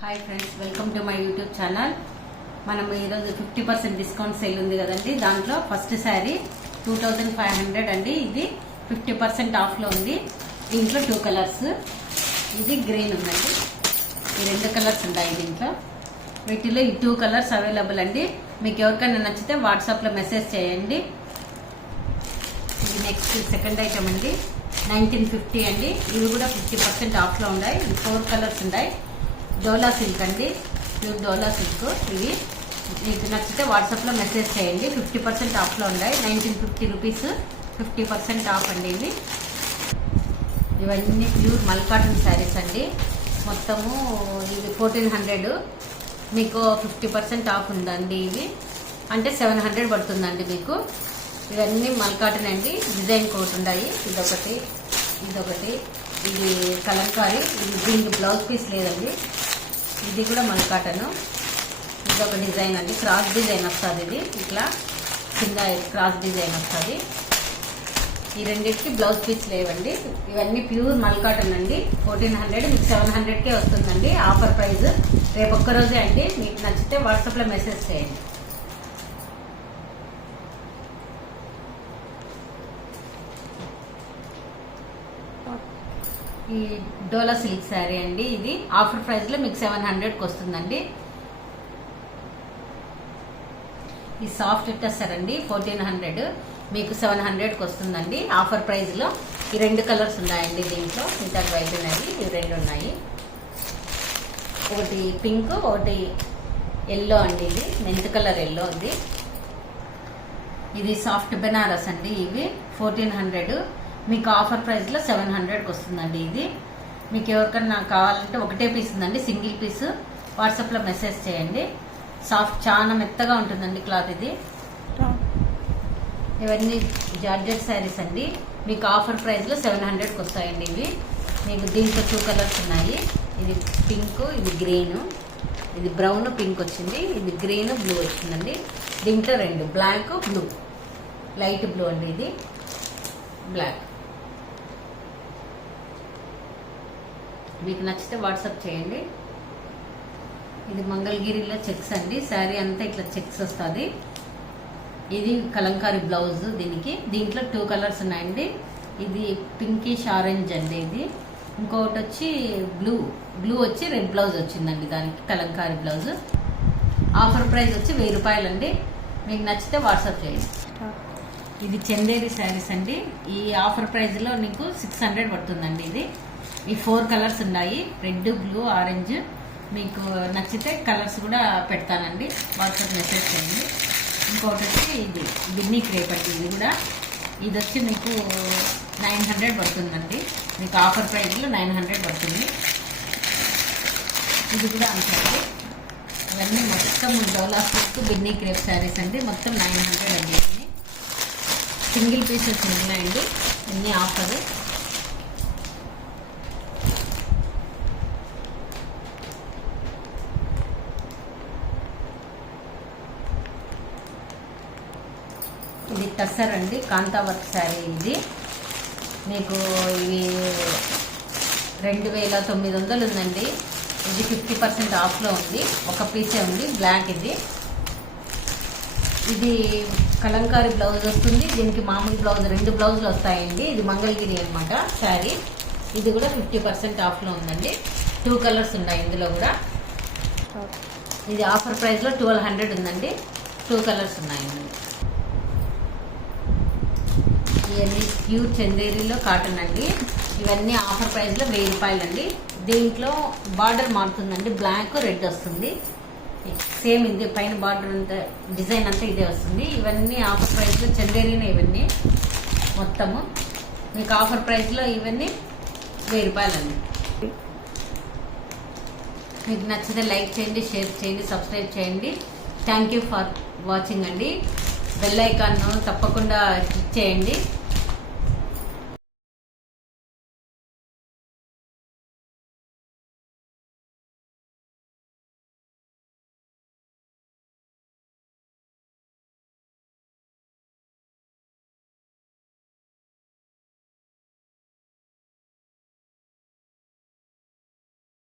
Hi friends, welcome to my YouTube channel. మనం ఈరోజు 50% discount sale ఉంది కదండి. దాంట్లో ఫస్ట్ శారీ 2500 అండి. ఇది 50% ఆఫ్లో ఉంది. దీంట్లో 2 కలర్స్, ఇది గ్రీన్ ఉందండి. ఈ 2 కలర్స్ ఉంటాయి దీంట్లో. వీటిలో ఈ 2 కలర్స్ అవైలబుల్ అండి. మీకు ఎవరికైనా నచ్చితే వాట్సాప్లో మెసేజ్ చేయండి. ఇది నెక్స్ట్ సెకండ్ ఐటమ్ అండి, 1950 అండి. ఇవి కూడా 50% ఆఫ్లో ఉన్నాయి. 4 కలర్స్ ఉన్నాయి. డోలా సిల్క్ అండి, ప్యూర్ డోలా సిల్క్. ఇవి మీకు నచ్చితే వాట్సాప్లో మెసేజ్ చేయండి. 50% ఆఫ్లో ఉన్నాయి. 1950 రూపీస్, 50% ఆఫ్ అండి. ఇవన్నీ ప్యూర్ మల్ కాటన్ శారీస్ అండి. మొత్తము ఇవి 1400, మీకు 50% ఆఫ్ ఉందండి. ఇవి అంటే 700 పడుతుందండి మీకు. ఇవన్నీ మల్ కాటన్ అండి. డిజైన్ కోట్ ఉన్నాయి. ఇదొకటి, ఇది కలంకారీ. ఇది దీనికి బ్లౌజ్ పీస్ లేదండి. ఇది కూడా మల్ కాటన్. ఇది ఒక డిజైన్ అండి, క్రాస్ డిజైన్ వస్తుంది. ఇది ఇట్లా కింద క్రాస్ డిజైన్ వస్తుంది. ఈ రెండింటికి బ్లౌజ్ పీస్ లేవండి. ఇవన్నీ ప్యూర్ మల్ కాటన్ అండి. 1400, మీకు 700కే వస్తుందండి. ఆఫర్ ప్రైస్ రేపు ఒక్కరోజే అండి. మీకు నచ్చితే వాట్సాప్లో మెసేజ్ చేయండి. ఈ డోలా సిల్క్ శారీ అండి. ఇది ఆఫర్ ప్రైస్ లో మీకు 700కి వస్తుందండి. ఈ సాఫ్ట్ టస్సర్ అండి, 1400, మీకు 700కి వస్తుందండి ఆఫర్ ప్రైస్ లో. ఈ 2 కలర్స్ ఉన్నాయండి దీంట్లో. ఇంత వైట్ ఉన్నాయి, ఇవి 2 ఉన్నాయి. ఒకటి పింక్, ఒకటి ఎల్లో అండి. ఇది మెంత్ కలర్ ఎల్లో ఉంది. ఇది సాఫ్ట్ బెనారస్ అండి. ఇవి 1400, మీకు ఆఫర్ ప్రైస్ లో 700కి వస్తుందండి. ఇది మీకు ఎవరికన్నా కావాలంటే ఒకటే పీస్ ఉందండి, సింగిల్ పీస్. వాట్సాప్ లో మెసేజ్ చేయండి. సాఫ్ట్, చాలా మెత్తగా ఉంటుందండి క్లాత్ ఇది. ఇవన్నీ జార్జెట్ శారీస్ అండి. మీకు ఆఫర్ ప్రైస్ లో 700కి వస్తాయండి. ఇవి మీకు దీంట్లో 2 కలర్స్ ఉన్నాయి. ఇది పింక్, ఇది గ్రీన్. ఇది బ్రౌన్ పింక్ వచ్చింది. ఇది గ్రీన్ బ్లూ వచ్చిందండి. దీంట్లో 2, బ్లాక్ బ్లూ, లైట్ బ్లూ అండి. ఇది బ్లాక్. మీకు నచ్చితే వాట్సాప్ చేయండి. ఇది మంగళగిరిలో చెక్స్ అండి. శారీ అంతా ఇట్లా చెక్స్ వస్తుంది. ఇది కలంకారీ బ్లౌజ్ దీనికి. దీంట్లో 2 కలర్స్ ఉన్నాయండి. ఇది పింకిష్ ఆరెంజ్ అండి. ఇది ఇంకొకటి వచ్చి బ్లూ వచ్చి రెడ్ బ్లౌజ్ వచ్చిందండి దానికి, కలంకారీ బ్లౌజ్. ఆఫర్ ప్రైస్ వచ్చి 1000 రూపాయలు అండి. మీకు నచ్చితే వాట్సాప్ చేయండి. ఇది చందేరి శారీస్ అండి. ఈ ఆఫర్ ప్రైస్ లో నీకు 600 పడుతుందండి. ఇది ఈ 4 కలర్స్ ఉన్నాయి, రెడ్, బ్లూ, ఆరెంజ్. మీకు నచ్చితే కలర్స్ కూడా పెడతానండి. వాట్సాప్ మెసేజ్ చేయండి. ఇంకొకటి వచ్చి ఇది బిన్నీ క్రేప్ అండి. ఇది కూడా, ఇది వచ్చి మీకు 900 పడుతుందండి. మీకు ఆఫర్ ప్రైస్లో 900 పడుతుంది. ఇది కూడా అంతే అండి. ఇవన్నీ మొత్తం డోలా సిల్క్ బిన్నీ క్రేప్ శారీస్ అండి. మొత్తం 900 అండి. సింగిల్ పీసెస్ ఉన్నాయండి. ఇన్ని ఆఫర్. ఇది టస్సర్ అండి, కాంతా వర్క్ శారీ. ఇది మీకు ఇవి 2900 ఉందండి. ఇది 50% ఆఫ్లో ఉంది. ఒక పీసే ఉంది, బ్లాక్. ఇది కలంకారీ బ్లౌజ్ వస్తుంది. దీనికి మామూలు బ్లౌజ్, 2 బ్లౌజులు వస్తాయండి. ఇది మంగళగిరి అనమాట శారీ. ఇది కూడా 50% ఆఫ్లో ఉందండి. 2 కలర్స్ ఉన్నాయి ఇందులో కూడా. ఇది ఆఫర్ ప్రైస్లో 1200 ఉందండి. 2 కలర్స్ ఉన్నాయండి. ఇవన్నీ ప్యూర్ చందేరిలో కాటన్ అండి. ఇవన్నీ ఆఫర్ ప్రైస్లో 1000 రూపాయలు అండి. దీంట్లో బార్డర్ మారుతుందండి, బ్లాక్ రెడ్ వస్తుంది. సేమ్ ఇది పైన బార్డర్ అంతా, డిజైన్ అంతా ఇదే వస్తుంది. ఇవన్నీ ఆఫర్ ప్రైస్లో చందేరినే. ఇవన్నీ మొత్తము మీకు ఆఫర్ ప్రైస్లో ఇవన్నీ 1000 రూపాయలు అండి. మీకు నచ్చితే లైక్ చేయండి, షేర్ చేయండి, సబ్స్క్రైబ్ చేయండి. థ్యాంక్ యూ ఫర్ వాచింగ్ అండి. బెల్ ఐకాన్ తప్పకుండా క్లిక్ చేయండి.